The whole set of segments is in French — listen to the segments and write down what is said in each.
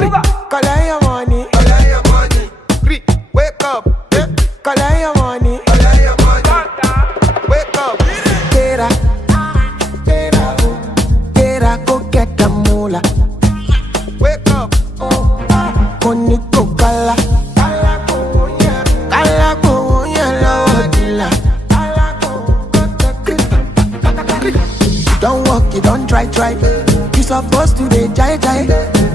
Collect your money. Wake up. Collect your money. Collect your money. Wake up. Tera, go get the moolah. Wake up. Money go kala. Kala go yellow. Don't walk, you don't try. You supposed to dey jai.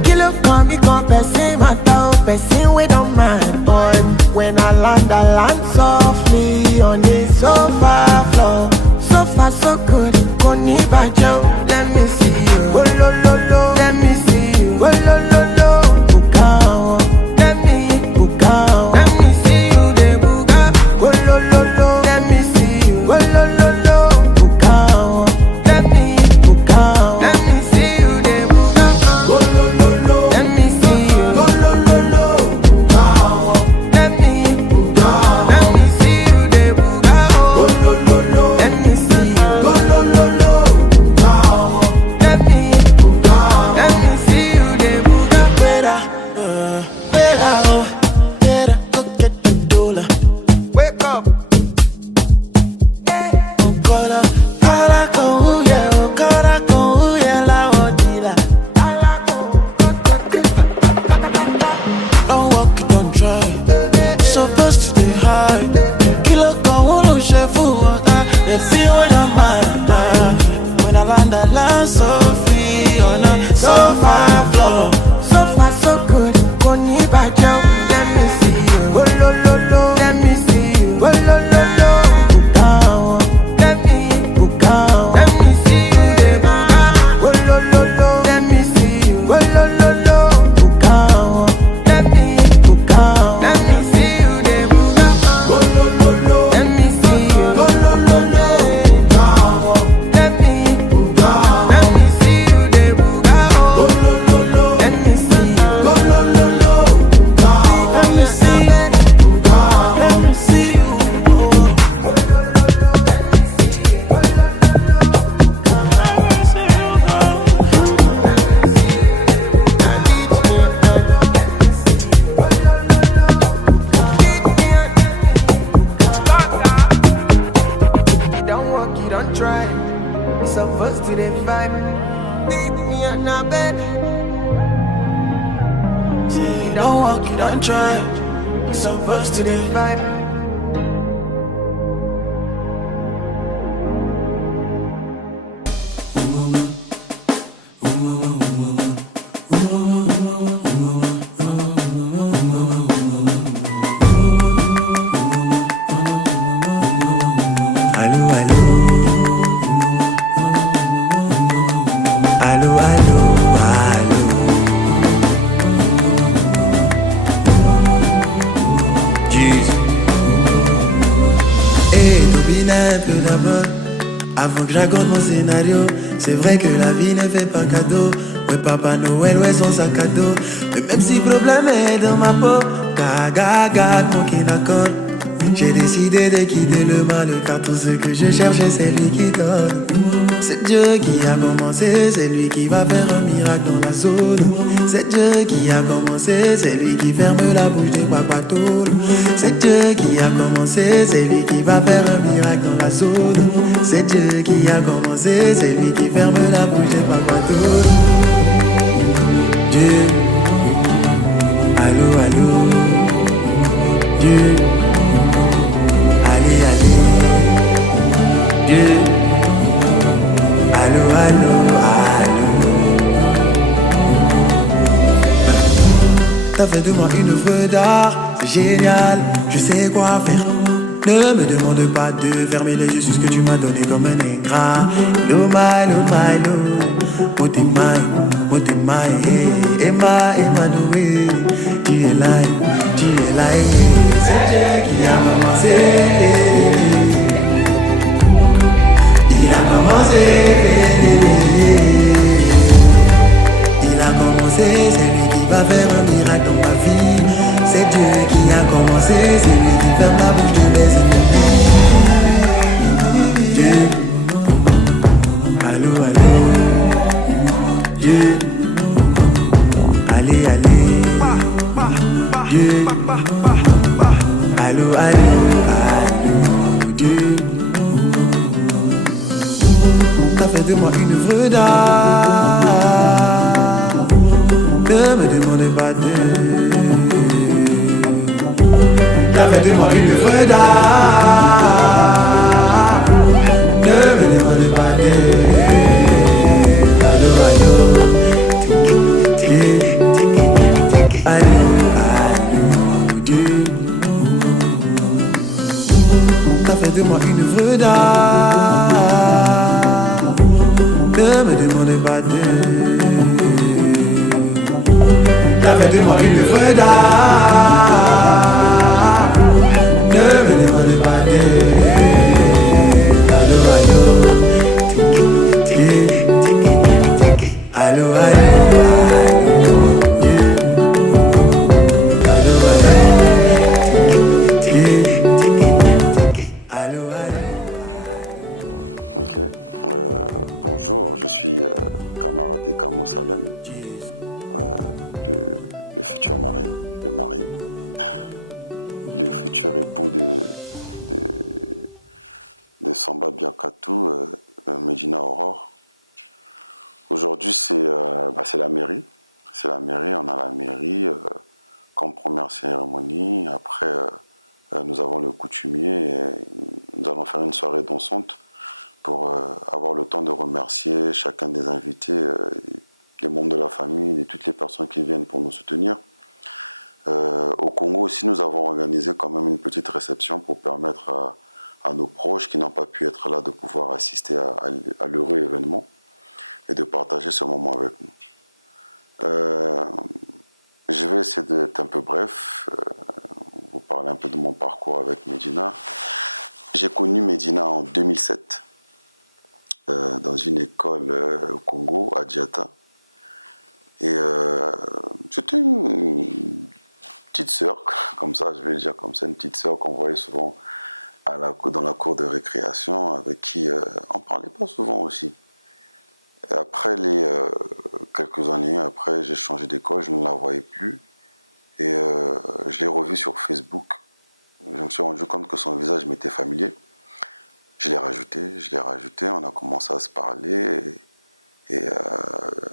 Kilo come, become person matter. Person we don't mind, boy. When I land softly on the sofa floor. So far so good, koni bajo. Let me see you, oh lo lo lo. Let me see you, oh lo lo lo. Bukao, let me bukao. Let me see you, de buka. Oh lo lo lo. Let me see you, oh lo lo lo. Bukao, let me bukao. Let me see you, de buka. Oh lo lo lo. Let me see you, oh lo lo lo. Bukao, let me bukao. Let me see you, de buka. Oh lo lo lo. Let me see you, oh lo lo lo. Bukao, let me bukao. Let me see you, de buka. Better, go get the dollar. Wake up. Don't walk, you don't try. Supposed to stay high. Kilo con uno chef water. Let's see what I'm mind. When I land so free on a sofa floor. So far so good, koni bajo. Let me see you, oh lo lo lo. Let me see you, oh lo lo lo. Bukao, let me bukao. Let me see you, de buka. Oh lo lo lo. Let me see you, oh lo lo lo. Bukao, let me bukao. Let me see you, de buka. Oh lo lo lo. Let me see you, oh lo lo lo. Bukao, let me bukao. Let me see you, de buka. Oh lo lo lo. Let me see you, oh lo lo lo. Bukao, let me see you, bukao. Let me see you. Don't walk, you don't try. You supposed to dey fight. Beat me on my bed. See, don't walk, you don't try. You supposed to dey fight. Allô. Jeez. Hey, Tobina, tout d'abord, avant que je raconte mon scénario, c'est vrai que la vie ne fait pas cadeau. Ouais, Papa Noël, ouais, son sac à dos. Mais même si le problème est dans ma peau, gaga, mon qui n'accorde. J'ai décidé de quitter le mal, car tout ce que je cherchais, c'est lui qui donne. C'est Dieu qui a commencé, c'est lui qui va faire un miracle dans la zone. C'est Dieu qui a commencé, c'est lui qui ferme la bouche de Papatoul. C'est Dieu qui a commencé, c'est lui qui va faire un miracle dans la zone. C'est Dieu qui a commencé, c'est lui qui ferme la bouche de Papatoul. Dieu, allô, allô, Dieu. Allô. T'as fait de moi une œuvre d'art, c'est génial, je sais quoi faire. Ne me demande pas de fermer les yeux sur ce que tu m'as donné comme un ingrat. No my, no. Motemai, Emma, Noé. Tu es là, c'est Dieu qui a commencé. Il a commencé. C'est lui qui va faire un miracle dans ma vie. C'est Dieu qui a commencé, c'est lui qui ferme la bouche de mes ennemis. Dieu, allô, Dieu, Allez, allez. Yeah. Allô, allô, allô, yeah. T'as fait de moi une œuvre d'art. Ne me demandez pas de. T'as fait de moi une œuvre d'art. Ne me demandez pas de. Allô, allô. Allô, allô, t'as fait de moi une œuvre d'art. Ne me demandez pas de. T'as fait de moi une œuvre d'art. Ne me demandez pas de. Allô, allô. Allô, allô. Ok. Bonjour, je suis camarade Kamo Salem, le futur mari, le futur époux de Samba Biakatou, Medina Aurore. Aujourd'hui, c'est la mairie. C'est la mairie, on a la mairie comme première cérémonie. Après, nous avons le coutumier et nous allons faire une soirée dansante pour avoir le temps de remercier chacun des invités, les membres de la famille et toutes les personnes qui viennent pour nous soutenir. Au Congo aussi, nous avons organisé quand même une petite réception pour permettre à nos proches qui n'ont pas pu être là de pouvoir assister à l'heureux événement et de partager ce moment avec nous. Je vais essayer d'être un peu bref, vous parler un peu de mon parcours avec Medina. J'ai connu Medina en 2007 dans une école au Congo, à Diata. Et c'était une petite sœur, comme ça, je vais le dire comme ça, une petite sœur qu'on voyait souvent dans la cour de récréation, avec qui on ne parlait pas souvent aussi. Et après quelques années après, j'ai changé d'école, je ne la voyais plus. Et je l'ai revue sur Facebook. Je me suis rendu compte que son visage m'était familier. Je l'ai rajouté, on a commencé à se parler. Et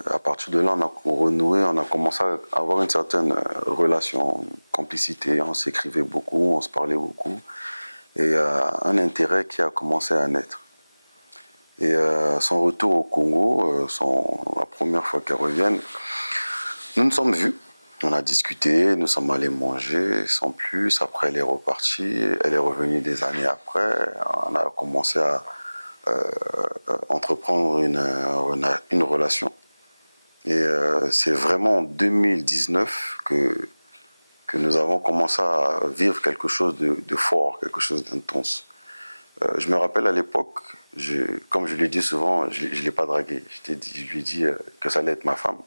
à partir de là, on a renoué, on a commencé à avoir une certaine relation, une complicité. On s'écrivait beaucoup, on se parlait beaucoup. Et un intérêt qui a commencé à naître. Et son retour au Congo, la première fois qu'elle revienne, nous nous sommes vus, on a discuté, nous sommes allés manger sans plus. Après, elle est repartie, elle est revenue des années après. On a commencé à entreprendre une relation. Et c'est vraiment en 2019 que nous avons commencé à vivre quelque chose de fort, quelque chose d'intense. Je me rappelle à l'époque, comme je lui dis souvent, je ne l'ai pas dragué. Je lui ai dit que ça allait être ma femme.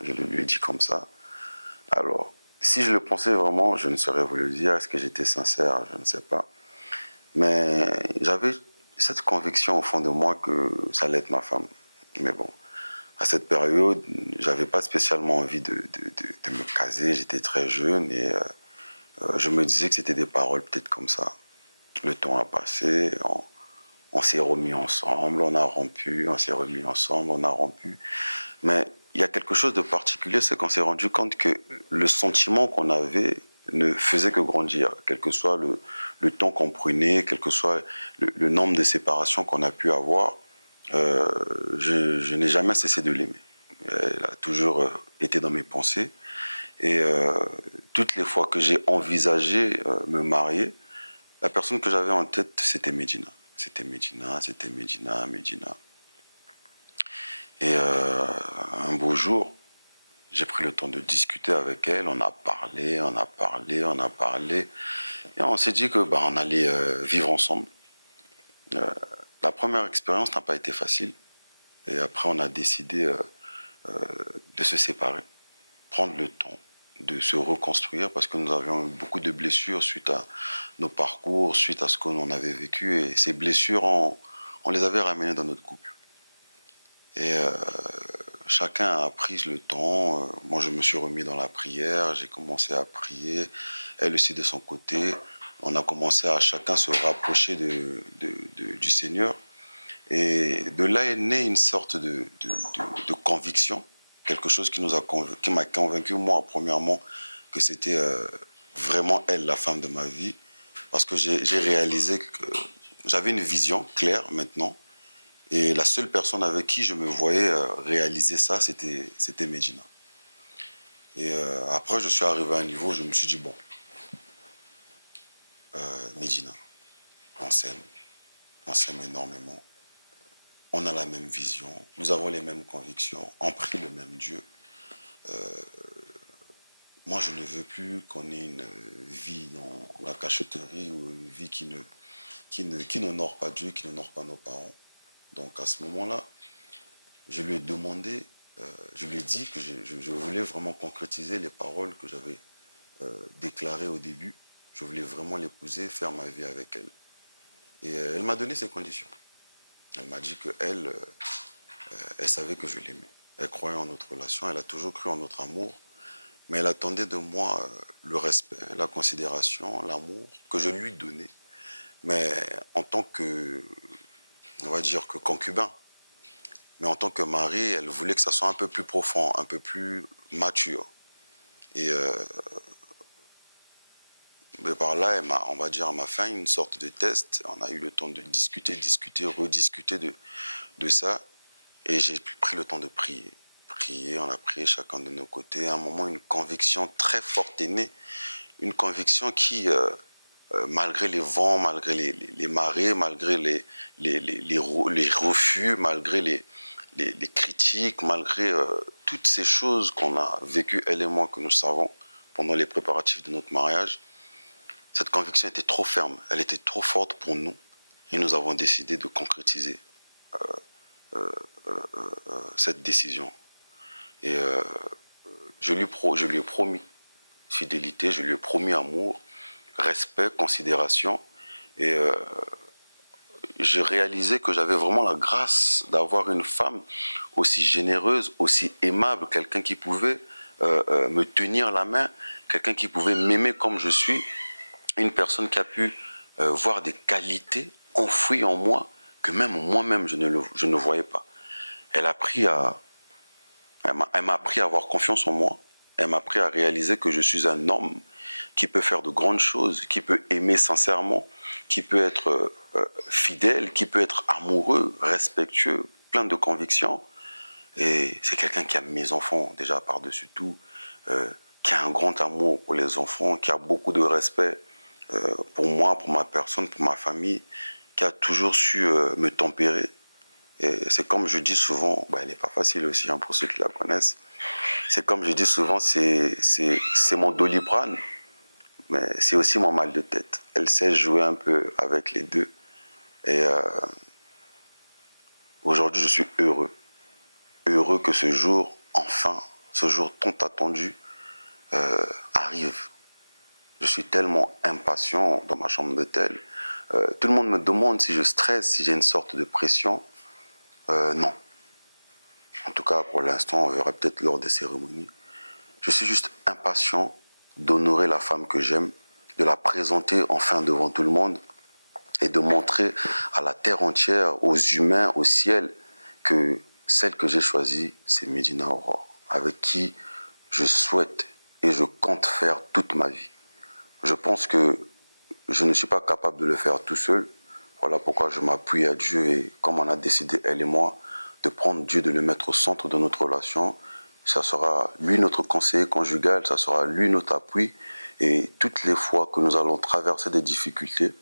Je lui ai dit comme ça. Alors, si je le pensais vraiment, je ne saurais vous le dire. Est-ce que j'étais sincère? Je ne sais pas. Mais j'avais cette conviction au fond de moi que ça allait être ma femme. Mais bon, à cette période, je n'avais pas spécialement envie de me caser. J'étais très jeune et je me disais que c'était des paroles peut-être comme ça. Le temps a passé, on s'est remis ensemble, on a rompu, on s'est remis ensemble, on a rompu. Mais il y a quelque chose de particulier, c'est qu'on s'est rendu compte que le sentiment qu'on avait ne faisait que grandir, quel que soit le temps qu'on prenait, quel que soit le nombre de séparations qu'on a pu avoir. Je n'ai jamais cessé de l'aimer. Elle a toujours été dans mes pensées. Et toutes les fois que j'ai envisagé me marier, la personne que j'avais en tête, c'était Medina. C'était Medina. Et un beau jour, j'ai pris le temps de discuter avec elle. On a parlé. Et on s'est dit que on allait vivre ensemble. La première expérience n'a pas été facile. Et après, on a décidé de se séparer, prendre le temps de se reconstruire parce que nous avions eu beaucoup de blessures suite à nos parcours, suite à ce que l'on avait vécu. Et ces blessures, on les avait ramenées dans notre couple. Et chacun a pris le temps. Moi, je me suis remis dans la prière, j'ai commencé à prier. Elle aussi de son côté. On a commencé à chacun se rapprocher du Seigneur. Et de là est née une sorte de conviction, quelque chose qui m'a convaincu, moi, premièrement, que c'était vraiment elle, la femme de ma vie. Parce que j'ai réalisé que j'avais une vision claire maintenant. Et la seule personne avec qui je me voyais réaliser ça, c'était Medina. Et après, je suis arrivé à un niveau où je me suis dit, bon, Medina, on s'aime énormément. On a la même vision, nous avons les mêmes convictions, on prie le même Dieu. Moi, je ne veux plus qu'on ait une vie dans la cachotterie ou une vie qui n'honore pas Dieu, qui n'honore pas nos parents. Donc à ce moment-là, je lui ai demandé, je lui ai dit que je voulais vraiment concrétiser les paroles que j'avais déclarées au début. Je voulais vraiment l'épouser, faire ma vie avec elle. Et elle m'a donné ses conditions. Elle m'a dit qu'elle elle savait que je l'aimais. Elle croyait en notre relation, elle a toujours cru en notre amour. Mais elle attendait de moi le respect, la considération, l'amour que je lui donnais. Mais en tant que, on va dire que concubin. Mais en tant que mari, elle voulait que ça soit un peu plus profond, un peu plus mature. Et mais par là, on va dire, elle m'a fait une sorte de test. On a eu le temps de discuter, rediscuter de ça. Et j'ai pris le temps de prier. On a prié chacun de nos côtés. À un moment, une conviction très forte est née. Une conviction qui, malgré les vents, malgré les marées, malgré les refus, malgré les critiques, malgré toutes ces choses qu'on a vécues, elle et moi, que nous savons pendant les préparatifs de notre mariage, cette conviction était trop ferme, elle était trop forte pour nous, et nous avons décidé de concrétiser cette décision. Et je lui ai promis fidélité, je lui ai promis amour, respect, considération, et j'ai réalisé que j'avais vraiment la grâce d'avoir une femme aussi généreuse, aussi aimable, quelqu'un qui pouvait me tenir la main, quelqu'un qui pouvait m'aimer comme je suis, une personne qui a pu voir des qualités enfouies en moi que même moi-même je ne voyais pas. Elle m'a appris à avoir confiance en moi. Elle m'a appris à réaliser que je suis un homme qui peut faire de grandes choses, qui peut aimer sincèrement, qui peut être fidèle, qui peut être amoureux, respectueux, plein de convictions. Et c'est quelqu'un qui aime mes enfants déjà par-dessus tout, qui a un grand amour pour les enfants, qui a beaucoup de respect pour moi, pour ma personne, pour ma famille, qui a toujours su me tempérer. Et c'est comme je dis souvent, elle n'est pas facile aussi pour ceux qui la connaissent. C'est comme je dis souvent, c'est mon Doliprane, mais c'est aussi mon mal de tête. Elle sait jouer un peu avec les deux. Et aujourd'hui, je suis heureux. Heureux que ce jour, enfin, ce jour tant attendu, arrive. Je suis tellement impatient dans ma chambre d'hôtel. Tout le monde me demande si je stresse, si j'ai une sorte de pression. Non. En tout cas, pour l'instant, on verra peut-être lors des cérémonies. Je suis juste impatient d'honorer la femme que j'aime, de la présenter enfin devant tout le monde et de montrer à la terre entière, aux humains, au ciel, que celle que j'ai choisie, c'est Medina Aurore, avec qui je souhaite et je compte faire toute ma vie. Je pense que je ne suis pas capable de le faire tout seul. Voilà pourquoi je m'appuie à Dieu et comme on a décidé, elle et moi, de prendre Dieu, de le mettre au centre de notre relation, ça sera lui notre conseiller conjugal, ça sera lui notre appui. Et toutes les fois que nous allons traverser des difficultés,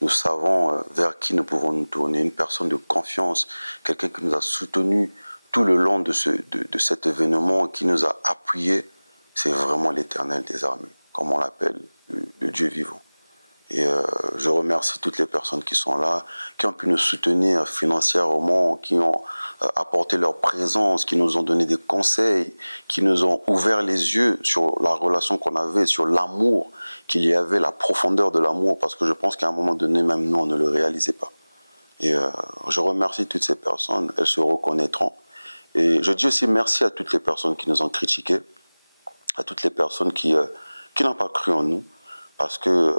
nous savons vers qui nous pouvons nous tourner. Une personne de confiance, quelqu'un qui nous a soutenus tout le long de cet événement, qui nous a appuyés, c'est vraiment l'Éternel des armées, comme on l'appelle, le Dieu vivant. Et je remercie toutes les personnes qui sont là, qui ont pu nous soutenir financièrement, qui ont apporté leur présence, qui nous ont donné des conseils, qui nous ont ouvert les yeux sur la relation qu'on avait, sur l'amour qu'il y avait, la profondeur de l'amour, parce que je pense qu'à un moment donné, même nous, on ne le réalisait pas. Et je remercie toutes ces personnes, elles se reconnaîtront. Et je dis aussi merci à toutes les personnes qui nous ont critiqués, à toutes les personnes qui n'ont pas cru en nous, parce que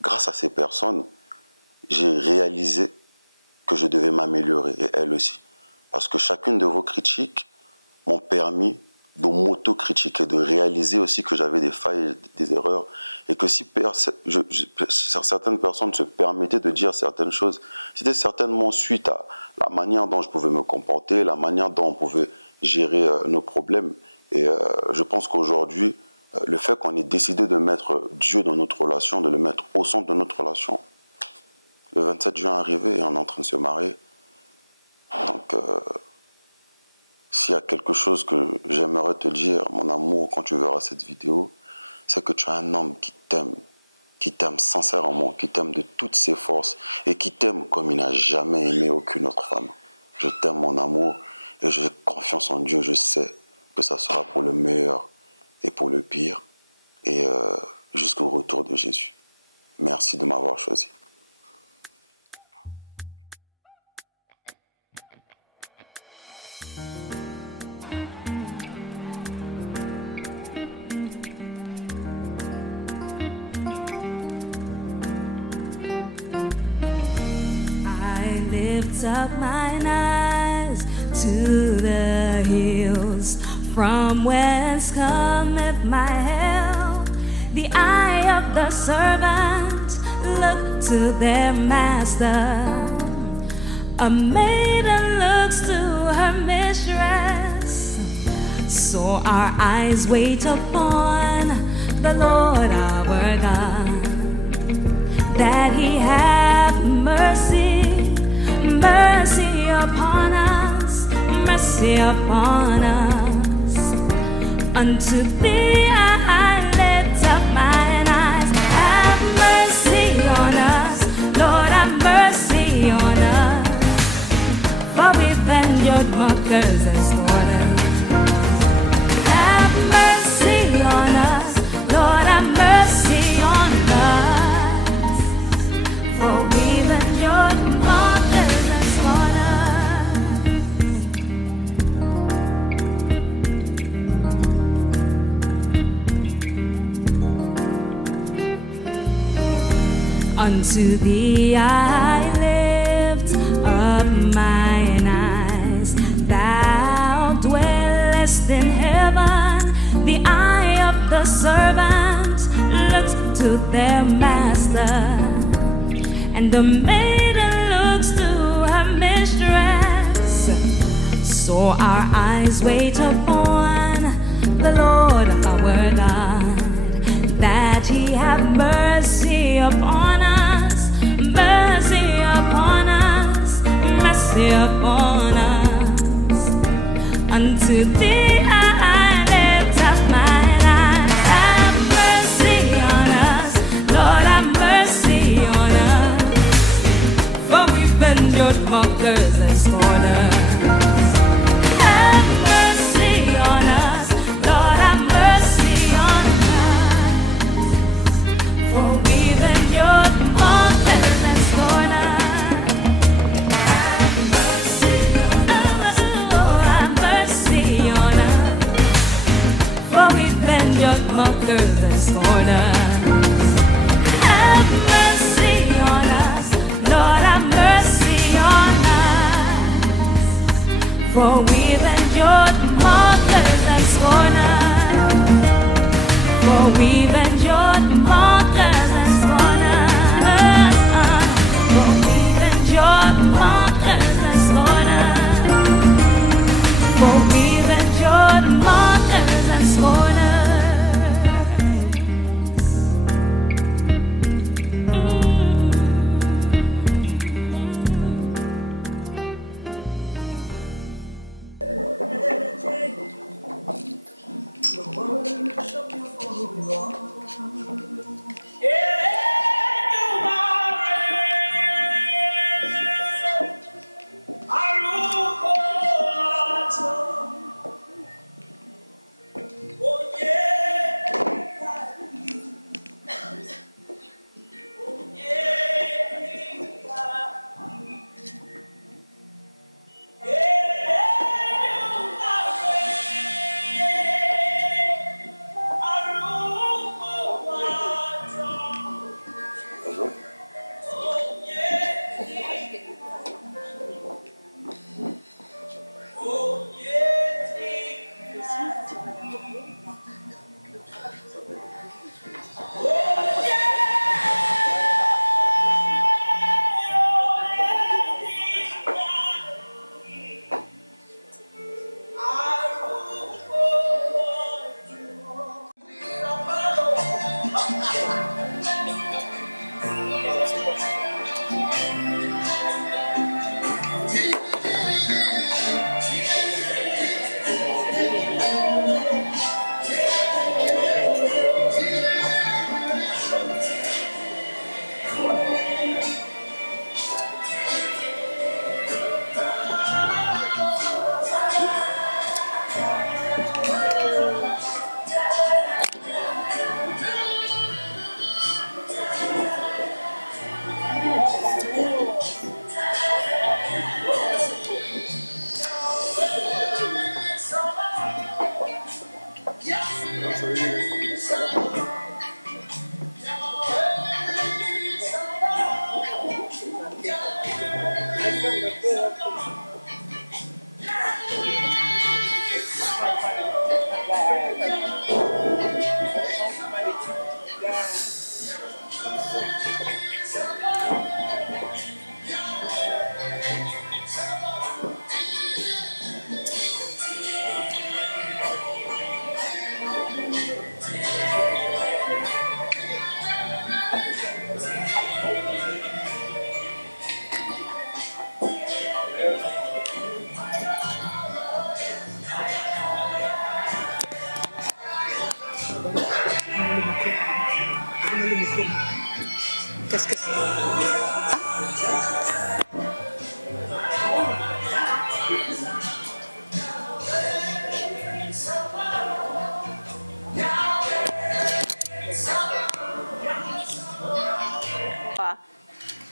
grâce à ces personnes, j'ai réalisé que je devais m'améliorer, et elles aussi. Parce que chacune de vos critiques m'ont permis de m'auto-critiquer, de réaliser aussi que j'avais des failles, des erreurs, et que si certaines personnes se permettaient de dire certaines choses, c'était certainement suite à la manière dont je pouvais me comporter, la manière dont on pouvait gérer nos problèmes. Et je pense qu'aujourd'hui, le fait qu'on ait décidé de mettre Dieu dans notre relation, de le mettre au centre de notre relation, le 27 juin est arrivé et on est en train de se marier. Donc, s'il y a quelque chose que j'aimerais te dire, mon amour, quand tu verras cette vidéo, c'est que tu as un homme qui t'aime sincèrement, qui t'aime de toutes ses forces et qui t'aime comme il n'a jamais aimé aucune autre femme. Je t'aime, mon amour, et j'ai confiance en Dieu. Je sais que ça sera pour le meilleur et pour le pire, et jusqu'au retour de Jésus. Merci de m'avoir choisi. Lift up mine eyes to the hills, from whence cometh my help. The eye of the servant look to their master. A maiden looks to her mistress. So our eyes wait upon the Lord our God, that he have mercy, mercy upon us, mercy upon us. Unto thee I lift up mine eyes. Have mercy on us, Lord, have mercy on us. For we've been your mockers and scorners. Have mercy on us, Lord, have mercy on us. For we've been your mockers and scorners. Unto thee I lift up mine eyes. Thou dwellest in heaven. The eye of the servant looks to their master, and the maiden looks to her mistress. So our eyes wait upon the Lord our God, that he have mercy upon us, mercy upon us, mercy upon us. Unto thee I lift up mine eyes. Have mercy on us, Lord, have mercy on us. For we've been your mockers and scorners. Have mercy on us, Lord, have mercy on us. For we've been your mockers and scorners. Have mercy on us, Lord, have mercy on us. For we've been your mockers and scorners. Have mercy on us, Lord, have mercy on us. For we've been your mockers and scorners. For we've been your mockers and scorners. For we've been your mockers and scorners. For we've been your mockers and scorners. Qu'est-ce que c'est?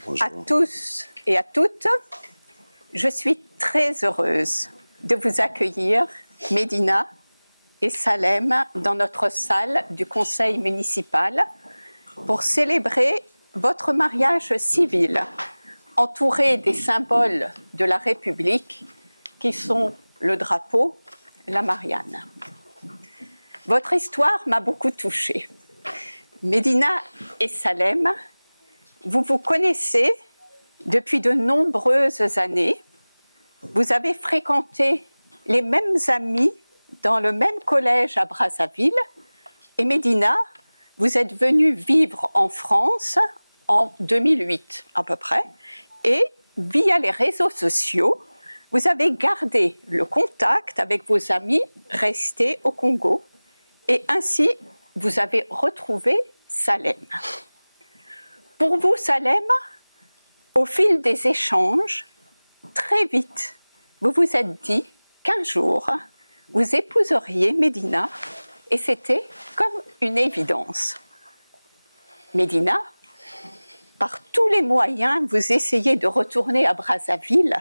Bonjour. À tous et à toutes, je suis très heureuse de vous accueillir, Médina et Salem, dans notre salle du conseil municipal pour célébrer votre mariage civil, entouré des symboles de la République qui sont le drapeau, la Marianne. Votre histoire m'a beaucoup touchée. Médina et Salem, vous vous connaissez depuis de nombreuses années. Vous avez fréquenté les mêmes amis dans le même collège à Brazzaville. Et Médina, vous êtes venue vivre en France en 2008 à peu près. Et via les réseaux sociaux, vous avez gardé le contact avec vos amis restés au Congo. Et ainsi, vous avez retrouvé Salem. Pour vous, Salem, au fil des échanges, très vite, vous vous êtes dit qu'un jour, vous épouseriez Médina, et c'était comme une évidence. Médina, par tous les moyens, vous essayez de retourner à Brazzaville,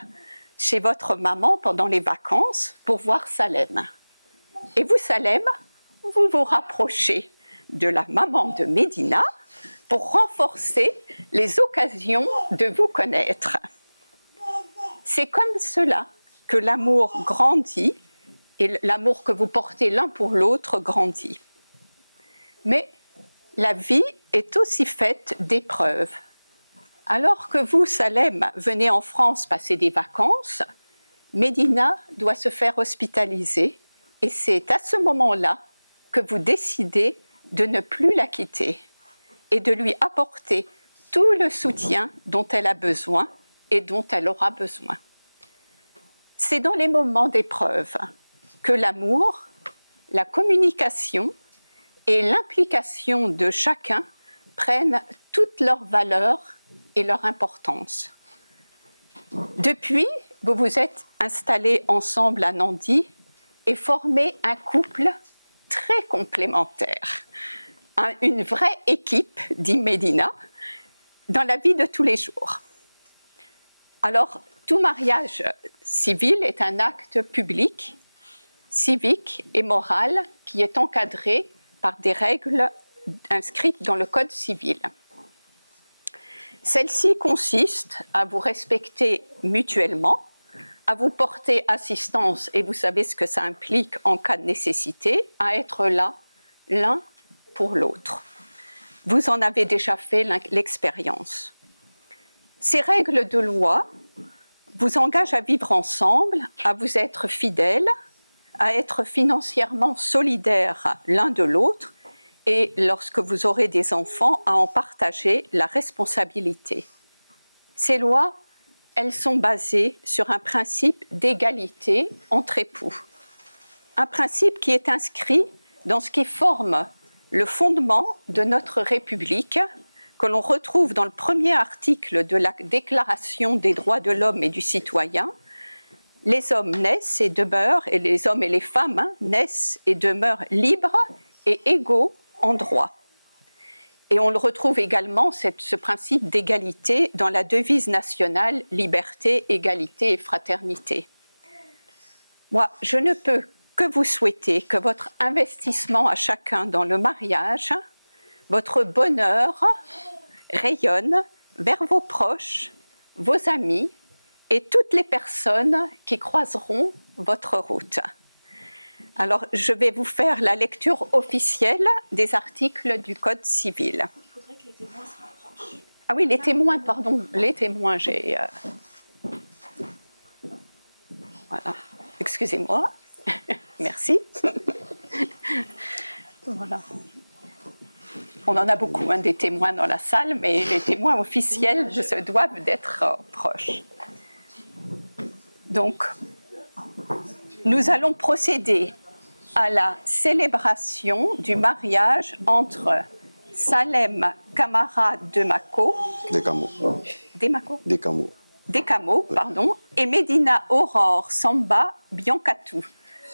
chez votre maman pendant les vacances, pour voir Salem. Et vous, Salem, vous vous rapprochez de la maman de Médina pour renforcer les occasions de vous connaître. C'est comme cela que l'amour grandit et l'amour que vous portez l'un pour l'autre grandit. Mais la vie est aussi faite d'épreuves. Alors que vous, Salem, venez en France passer des vacances, Médina doit se faire hospitaliser et c'est à ce moment-là que vous décidez de ne plus la quitter et de lui apporter tout le soutien dont elle a besoin et dont elle aura besoin. C'est dans les moments d'épreuve que l'amour, la communication et l'implication de chacun prennent toute leur valeur et leur importance. Depuis, vous vous êtes installés ensemble à Nandi et formé un couple très complémentaire. Une vraie équipe, dit Médina, dans la vie de tous les jours. Alors, tout mariage civil est un acte public, civique et moral qui est encadré par des règles inscrites dans le Code civil. Celle-ci consiste à vous respecter mutuellement, à vous porter assistance, et vous savez ce que ça implique en cas de nécessité, à être là l'un pour l'autre. Vous en avez déjà fait l'expérience. Ces règles de loi vous engagent à vivre ensemble, à vous être fidèles, à être financièrement solidaires l'un de l'autre et lorsque vous aurez des enfants, à en partager la responsabilité. Ces lois, elles sont basées sur un principe d'égalité entre époux. Un principe qui est inscrit dans ce qui forme le fondement de notre République, que l'on retrouve dans le premier article de la Déclaration des droits de l'homme et du citoyen. Les hommes naissent et demeurent, et les hommes et les femmes naissent et demeurent libres et égaux en droit. Et on le retrouve également, ce principe d'égalité, dans la devise nationale « Liberté, égalité et fraternité ». Moi, je ne peux que vous souhaiter que votre investissement à chacun dans le mariage, votre bonheur, rayonne vers vos proches, vos amis et toutes les personnes qui croiseront votre route. Alors, je vais vous faire la lecture officielle des articles du Code civil. Il faudrait que les témoins se rapprochent. Ah oui, les témoins, pardon, les témoins, j'ai... Voilà, excusez-moi. Merci. Voilà. On en a beaucoup, des témoins dans la salle, mais les témoins officiels se doivent d'être proches. Donc, nous allons procéder à la célébration du mariage entre Salem Camara Demako, Decamo, pardon, et Medina Aurore Samba Biancatu.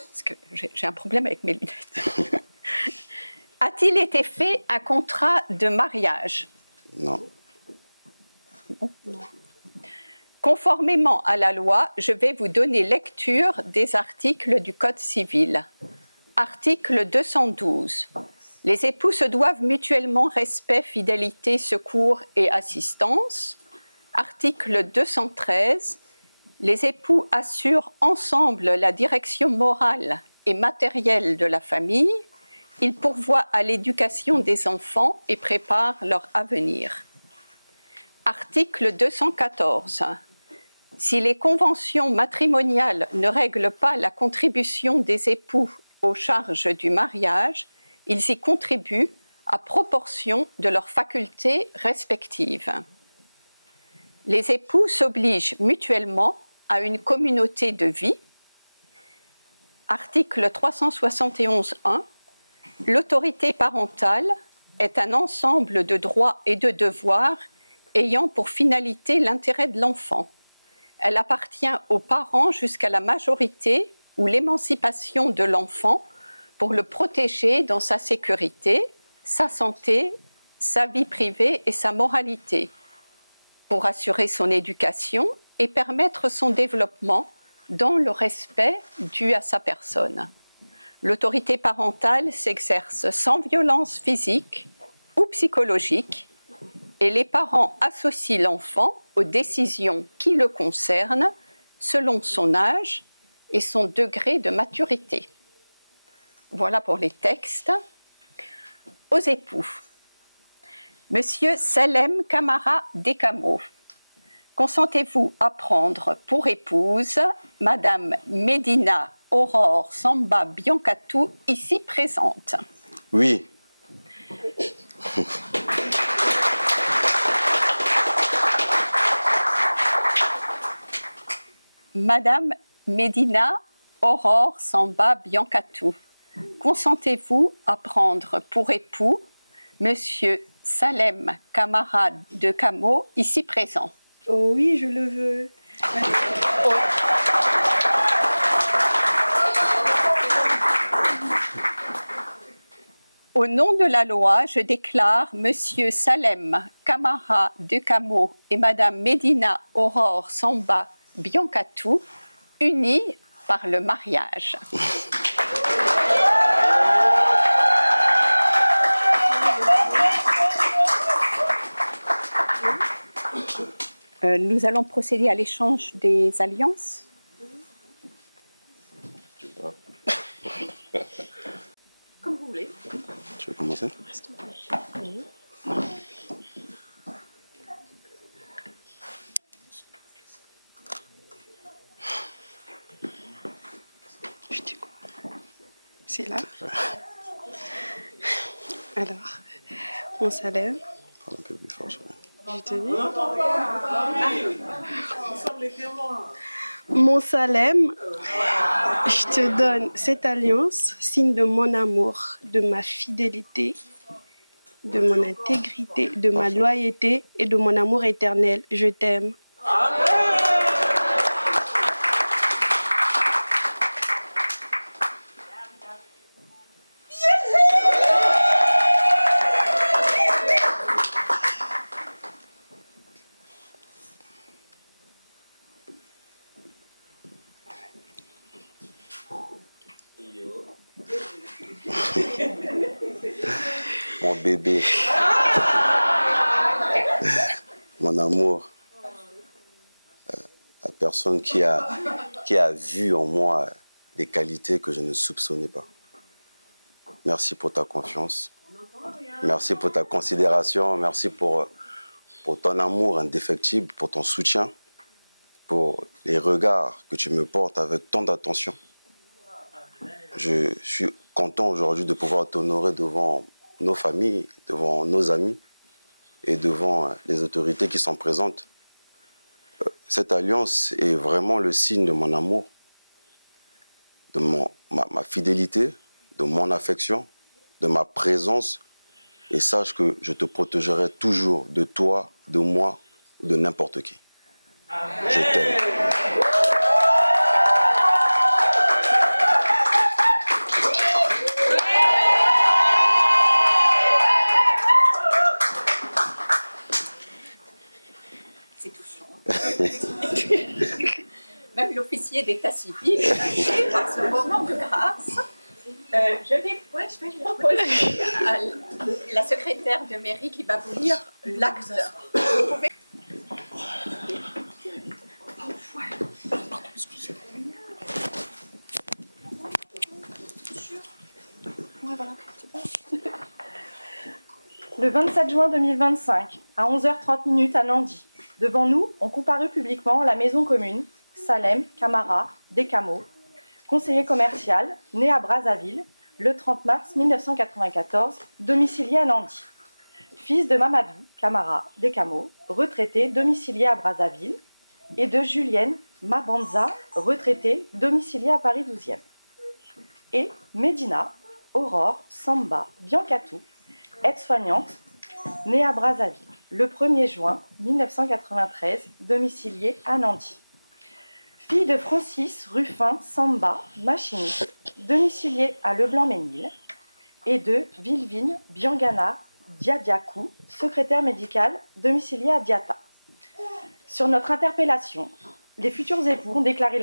Parce que j'ai un problème avec mes lunettes. A-t-il été fait un contrat de mariage? Non. Non. Conformément à la loi, je vais vous donner lecture des articles du Code civil. Article 212. Les époux se doivent mutuellement respect, fidélité, secours et assistance. Article 213. Les époux assurent ensemble la direction morale et matérielle de la famille. Ils pourvoient à l'éducation des enfants et préparent leur avenir. Article 214. Si les conventions matrimoniales ne règlent pas la contribution des époux aux charges du mariage, ils y contribuent à proportion de leurs facultés respectives. Les époux s'obligent mutuellement à une communauté de vie. Article 371.1. L'autorité parentale est un ensemble de droits et de devoirs ayant pour finalité l'intérêt de l'enfant. Elle appartient aux parents jusqu'à la majorité ou l'émancipation de l'enfant pour le protéger dans sa sécurité, sa santé, sa vie privée et sa moralité, pour assurer son éducation et permettre son développement dans le respect dû à sa personne. L'autorité parentale s'exerce sans violence physique ou psychologique et les parents associent l'enfant aux décisions qui le concernent selon son âge et son degré de maturité. Voilà pour les textes. Aux époux. Monsieur Salem Camara Decamo, consentez-vous à prendre pour épouse Madame Medina Aurore Samba Biancatu, ici présente? Oui. Madame Medina Aurore Samba Biancatu, consentez-vous à prendre pour époux Monsieur Salem Camara Decamo, ici présent? Oh oui, je le veux. Au nom de la loi, je déclare Monsieur Salem Camara Decamo et Madame Medina Aurore Samba Biancatu unis par le mariage. Nous allons procéder à l'échange des alliances. Comme vous voulez. Tu veux commencer? Je dis quoi? C'est là. Alors, mon Salem, Parle un peu plus fort, chérie. je te dis. Mon Salem, je te donne cette alliance, signe de mon amour, de ma fidélité, de mon intégrité, de ma loyauté et de mon amour éternel. Je t'aime. Mon bébé. Mon amour. La personne qui a vu en moi des qualités que je ne soupçonnais pas. Merci pour ta confiance. Merci pour ta considération. Merci pour ton amour indéfectible, pour ton soutien, pour les regards que tu me portes avec tant d'attention. Je suis content aujourd'hui de pouvoir t'honorer devant nos familles, devant nos amis et devant les autorités qui sont présentes. Cette alliance est vraiment le signe de mon amour, de ma fidélité, de mon affection, de ma présence. Et sache que je te protégerai toujours de toi, de moi ou de n'importe qui. Je t'aime. C'est touchant. Même l'officier d'état civil est touché par ce moment de grâce. Je vais lui proposer à la secrétaire de mairie qui va vous lire l'acte. Vous pouvez... Le 27 juin 2025, à 11h30 à Nandi, devant nous ont comparu publiquement la maison commune, Salem Camara Descamo, conseiller commercial, né à Brazzaville, le 30 mars 1994, domicilié à Nandi. Fils de Mamadou Camara Descamo, retraité, domicilié à Brazzaville, et de Julienne Mabanza, retraitée, domiciliée à Paris 12e. Et Medina Aurore Samba Biancatou, aide-soignante, née à Brazzaville, le 1er juin 1993, domiciliée à Nandi. Fille de Francis Ruffin Samba, machiniste, domicilié à Leblanc-Ménil, et de Vilvine Biangana Diadiakou, secrétaire médicale, domiciliée à Diata. Sur notre interpellation, les futurs époux ont déclaré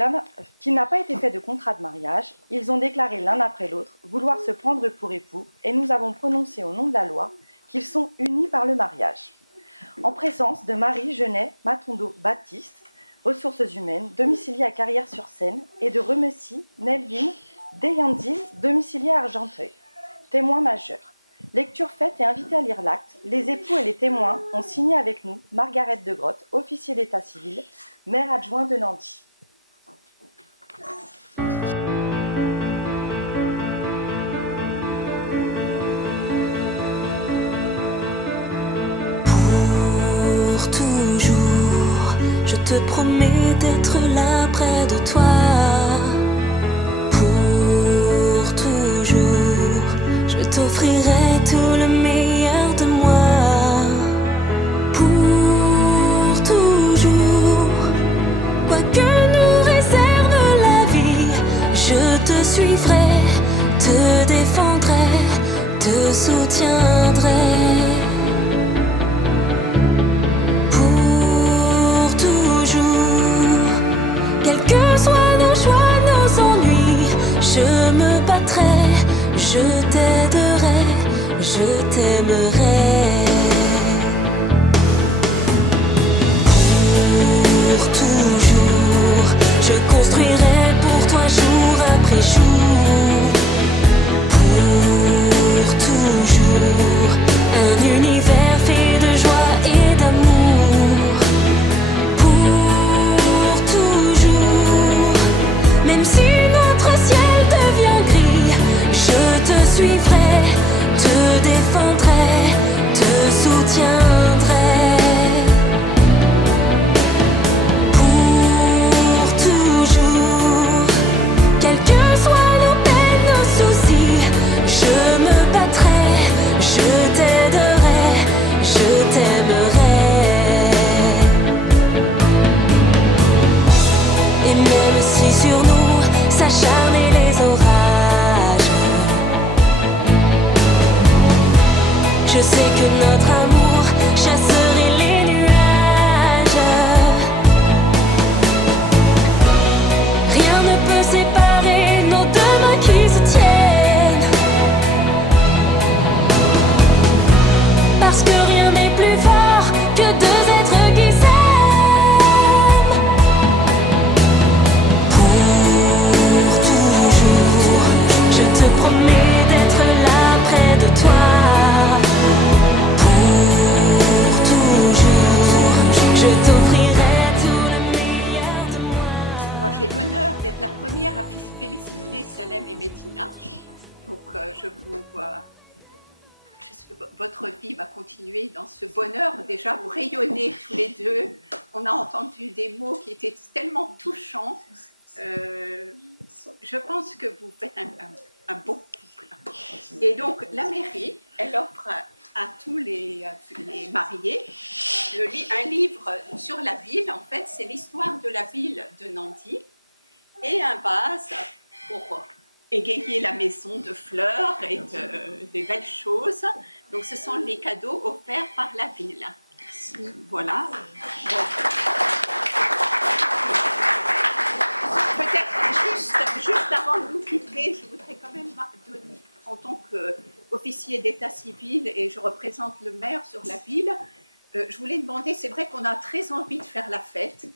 qu'il n'a pas été fait de contrat de mariage. Ils ont déclaré l'un après l'autre vouloir se prendre pour époux et nous avons prononcé au nom de la loi qu'ils sont unis par le mariage. En présence de Marie Genet Matondo Baptiste, ressources humaines, domiciliée à Carrière-sur-Seine, et de Remessy Nelvin Deyandil, domiciliée à Argenteuil. Témoin majeur. Lecture faite et invité à lire l'acte, les époux et les témoins ont signé avec nous Margaret de Grotte, officier d'état civil, maire adjoint de Nandi. Pour toujours, je te promets d'être là près de toi. Pour toujours, je t'offrirai tout le meilleur de moi. Pour toujours, quoi que nous réserve la vie, je te suivrai, te défendrai, te soutiendrai. Je me battrai, je t'aiderai, je t'aimerai. Pour toujours, je construirai pour toi jour après jour. Pour toujours, un univers fait de joie et d'amour. Pour toujours, même si notre ciel devient gris, je te suis. Je sais que notre amour chasserait les nuages. Rien ne peut séparer nos deux mains qui se tiennent. Parce que rien n'est plus fort que deux êtres qui s'aiment. Pour toujours, je te promets d'être là près de toi. Pour toujours, je t'offrirai tout le meilleur de moi. Moi, j'ai l'honneur d'être la première à féliciter Salem et Medina. Donc, votre vie va continuer dans ce bonheur. Déjà, vous rayonnez tous les deux. On a entendu des mots qui étaient tellement touchants. Je pense que vous faites un beau couple. Et donc, la mairie, elle offre à tous les mariés un livre sur la ville. En fait, c'est l'histoire de la ville de Nandi et un vase pour égayer la maison de fleurs et des belles choses. Donc, ce sont les cadeaux offerts par la ville. Voilà. Peut-être juste avant de nous quitter, je voudrais quand même donner, en tant qu'officier d'état civil, et je représente le maire sur la ville, je voulais demander, c'est vrai qu'on a très envie de faire la fête.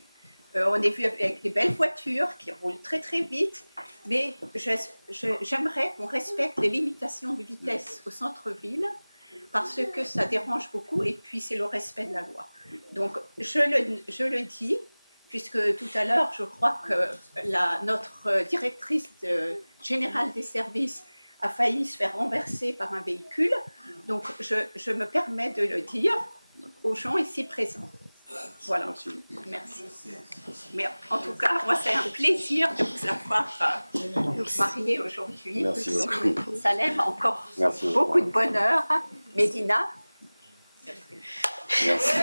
On est vu avec des belles voitures qui roulent très très vite, mais j'aimerais qu'on respecte les limitations de vitesse au centre-ville parce que ça dérange beaucoup et puis c'est le respect de la loi. Donc je le dis, puisque tout à l'heure je crois que notre directrice générale des services a failli se faire renverser par un véhicule, donc je me permets de le dire aux gens ici présents. Voilà, merci. Mais en tout cas, moi, c'est un plaisir de vous avoir marié aujourd'hui. Merci beaucoup. Salem, encore Merci. beaucoup de bonheur. Medina. Merci.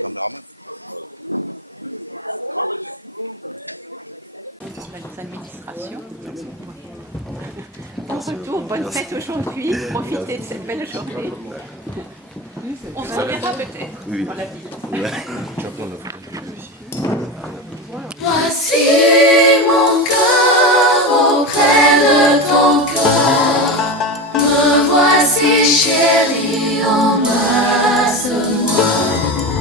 Caméraman. En retour, bonne fête aujourd'hui. Profitez de cette belle journée. On se reverra peut-être dans la ville. Voici mon cœur auprès de ton cœur. Me voici chérie, embrasse-moi.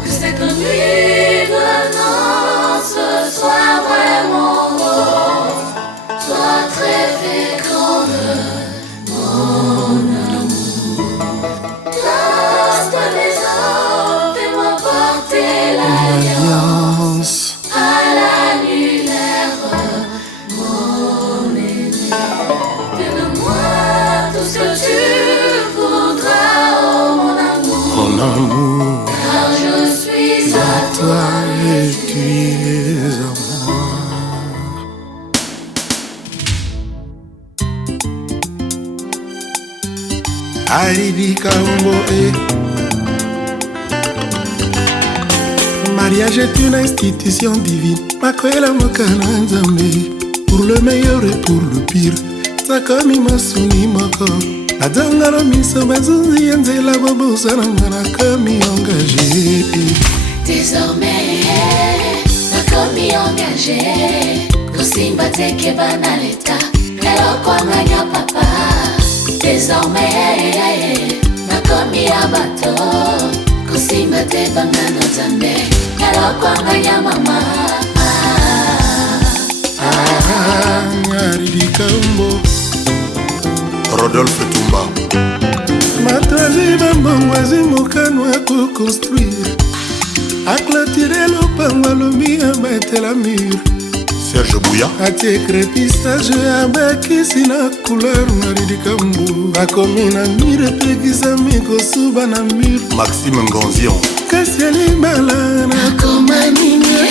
Que cette nuit de noces soit vraiment longue, soit très féconde, mon amour. Place de mes hommes, fais-moi porter l'alliance à l'annulaire, mon ennemi. Donne-moi tout ce que tu voudras, oh mon amour, car je suis à toi et tu es à moi. Heidi Kaombo, mariage est une institution divine. Makoela Mokana Nzambe, pour le meilleur et pour le pire. Sakomi Masuni Moko, la Dangalo Miso Mazuzi Yanzela Bobo Sarangana Komi engagé. Désormais, nakomi engagé. Kusimba teke banaleta, elokwanganya papa. Désormais, nakomi abato. Kusimba te bangano Nzambe, elokwanganya mama. Kambo Rodolphe Tumba. Matrazi Bambangwazi Mokano à construire. A clôturer le pangalomie à mettre la mur. Serge Serge Bouya atie crépistage abakisi na couleur na lidikambu akomi na mire tekisa mikosuba na mire Maxime Ngonzion kasi ya libala nakoma nini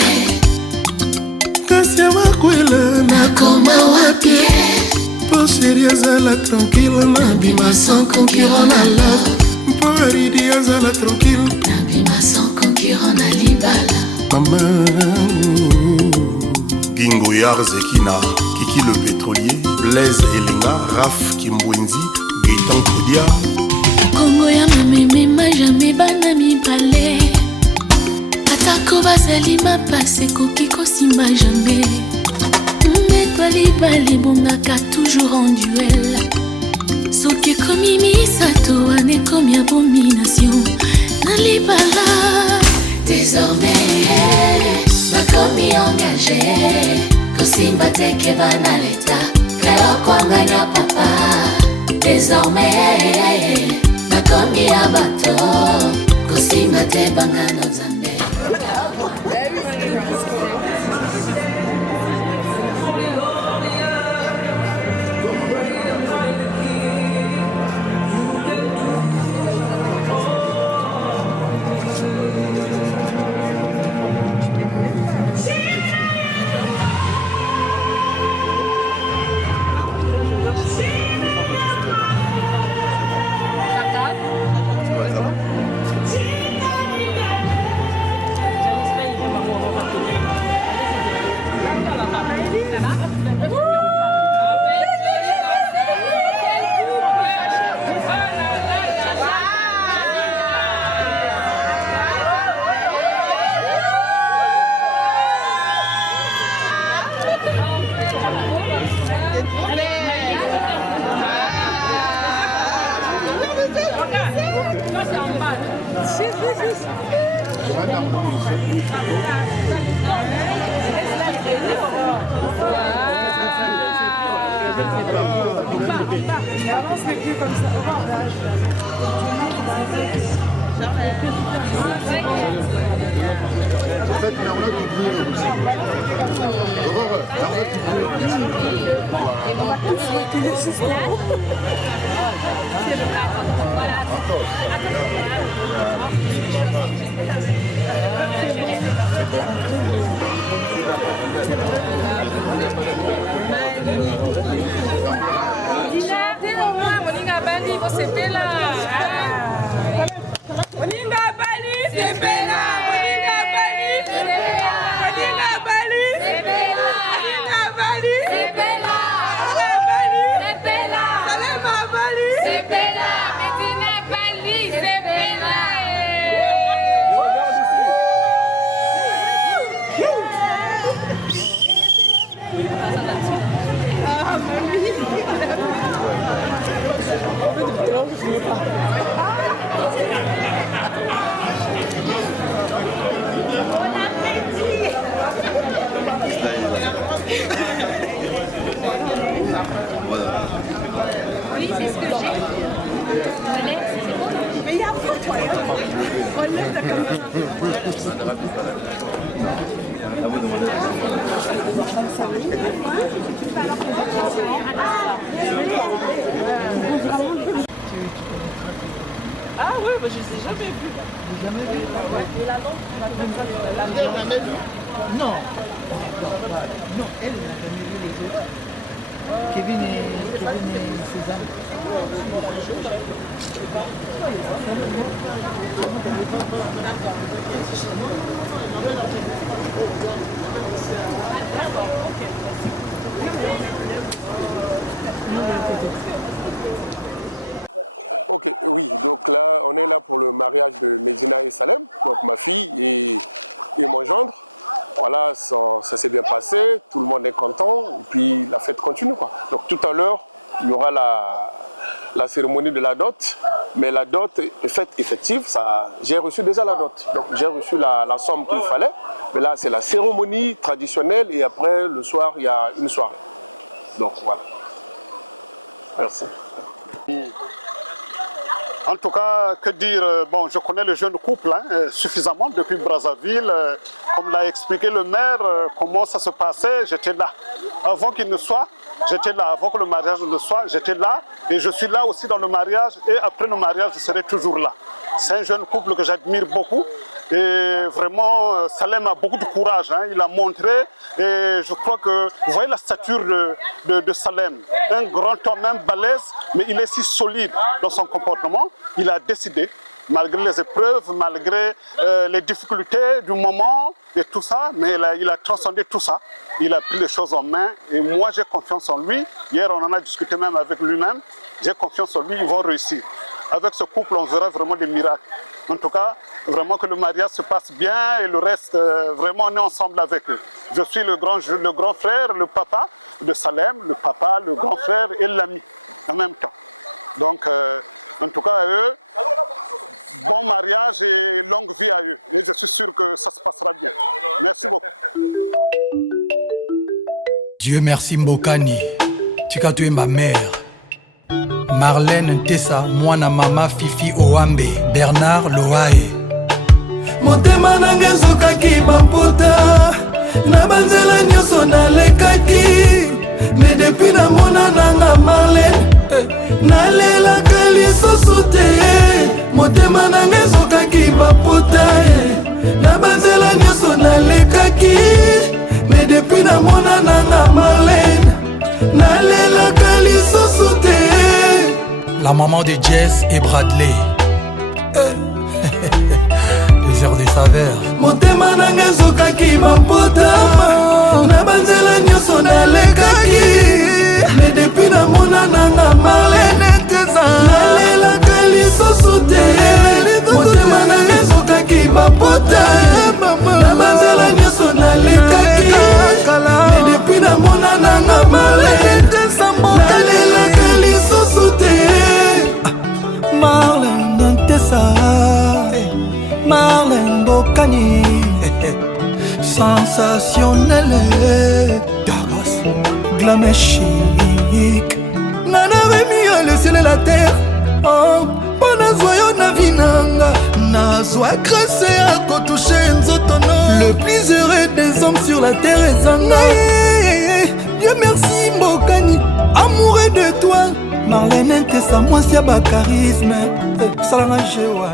kasi ya makwela nakoma wapi po sheri azala tranquille nabima sans concurrent na love po aridi azala tranquille nabima sans concurrent na libala mama Gingoyar Zekina Kiki le pétrolier Blaise Elinga Raf Kimbwenzi Gaëtan Koudia Kongo ya momemema jamais bana mibale atako bazali mapase koki kosimba jamais mbeto libala ebongaka toujours en duel soki ekomi misato wana ekomi abomination na libala désormais bakomi engagé kosimba teke bana leta elokwanganya papa désormais bakomi ya bato kosimba te banga na nzambe Ah ouais, bah, je les ai jamais vus. Jamais vu. Et la lampe, jamais vu. Non. Non, elle n'a jamais vu les autres. Kevin et Cézanne. Ok, oui, donc là, on est là pour le mariage de Medina et Salem, donc ma fille et mon gendre. Voilà, ça s'est bien passé, tout le monde est content, et puis la fête continue, quoi. Donc tout à l'heure, il y aura la cérémonie de la dot, mais la dot est faite effective, j'ai reçu déjà la dot, donc j'ai reçu la somme qu'il fallait, mais là c'est la cérémonie traditionnelle, et après le soir, il y a une soirée. Donc voilà. Merci. En tout cas, que dire, bon, je connais le jeune couple suffisamment depuis Brazzaville. Comme l'a expliqué le maire, comment ça se passait, j'étais là. Avant qu'il ne soit, j'étais là. Avant que le mariage ne soit, j'étais là. Et je suis là aussi dans le mariage. Et après le mariage, je serai toujours là. C'est un jeune couple que j'admire beaucoup. Et vraiment, Salem a beaucoup de courage. Il a montré. Et je crois que, vous voyez la stature de Salem. Un grand homme, même balèze, mais il est si solide dans son comportement. Il a décidé, malgré les épreuves, malgré les difficultés du moment et tout ça, mais il a transcendé tout ça. Il a pris les choses en main. Et moi, j'ai confiance en lui. Hier, on en a discuté même avec lui-même. J'ai confiance en lui, ils vont réussir. Avec ce couple, on verra vraiment des miracles. En tout cas, vraiment que le mariage se passe bien et le reste, vraiment, on est ensemble avec eux. Je suis le grand frère, le papa de Salem, le papa, le grand frère et l'ami en même temps. Donc, en tout cas, à eux, bon mariage et longue vie à eux. Et je suis sûr que ça se passera bien. Merci beaucoup. Dieu merci Mbokani, tika tu es ma mère. Marlène Tessa, Mwana Mama Fifi Oambe, Bernard Loae. Motema nanga ezokaki bapota na banzela nyonso nalekaki, mais depuis namona nanga Marlène nalelaka lisusu te. Motema nanga ezokaki bapota na banzela nyonso nalekaki, mais depuis namona nanga Marlène nalelaka lisusu te. La maman de Jess et Bradley. Les heures des saveurs. Motema nanga ezokaki bapota na banzela nyonso nalekaki, mais depuis namona nanga Marlène nalelaka lisusu te. Motema nanga ezokaki bapota na banzela nyonso nalekaki, mais depuis namona nanga Marlène nalelaka lisusu te. Marlène Tessa, Marlène Mbokani, sensationnel, glamour chic. Nana Rémi a laissé la terre, oh, pas nazoyo na vinanga, nazoa grâce à kotoucher nzotono. Le plus heureux des hommes sur la terre est Zanga. Dieu merci Mbokani, amoureux de toi. Marlène Tessa, moi c'est ba charisme, salama jewa.